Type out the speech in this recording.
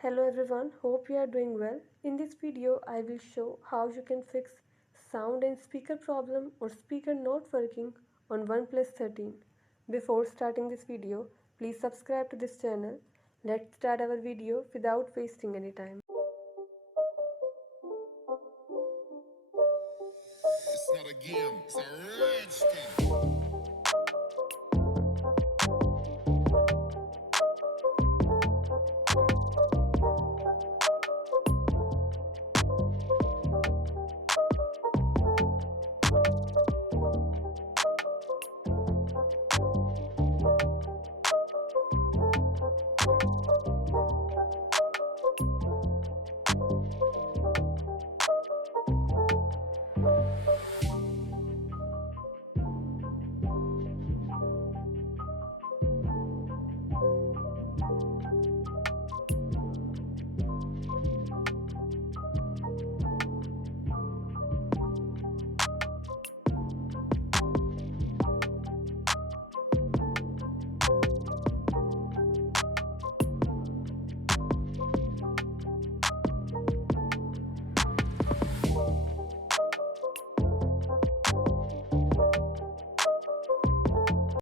Hello everyone, hope you are doing well. In this video, I will show how you can fix sound and speaker problem or speaker not working on OnePlus 13. Before starting this video, please subscribe to this channel. Let's start our video without wasting any time. It's not a game, it's a rich thing.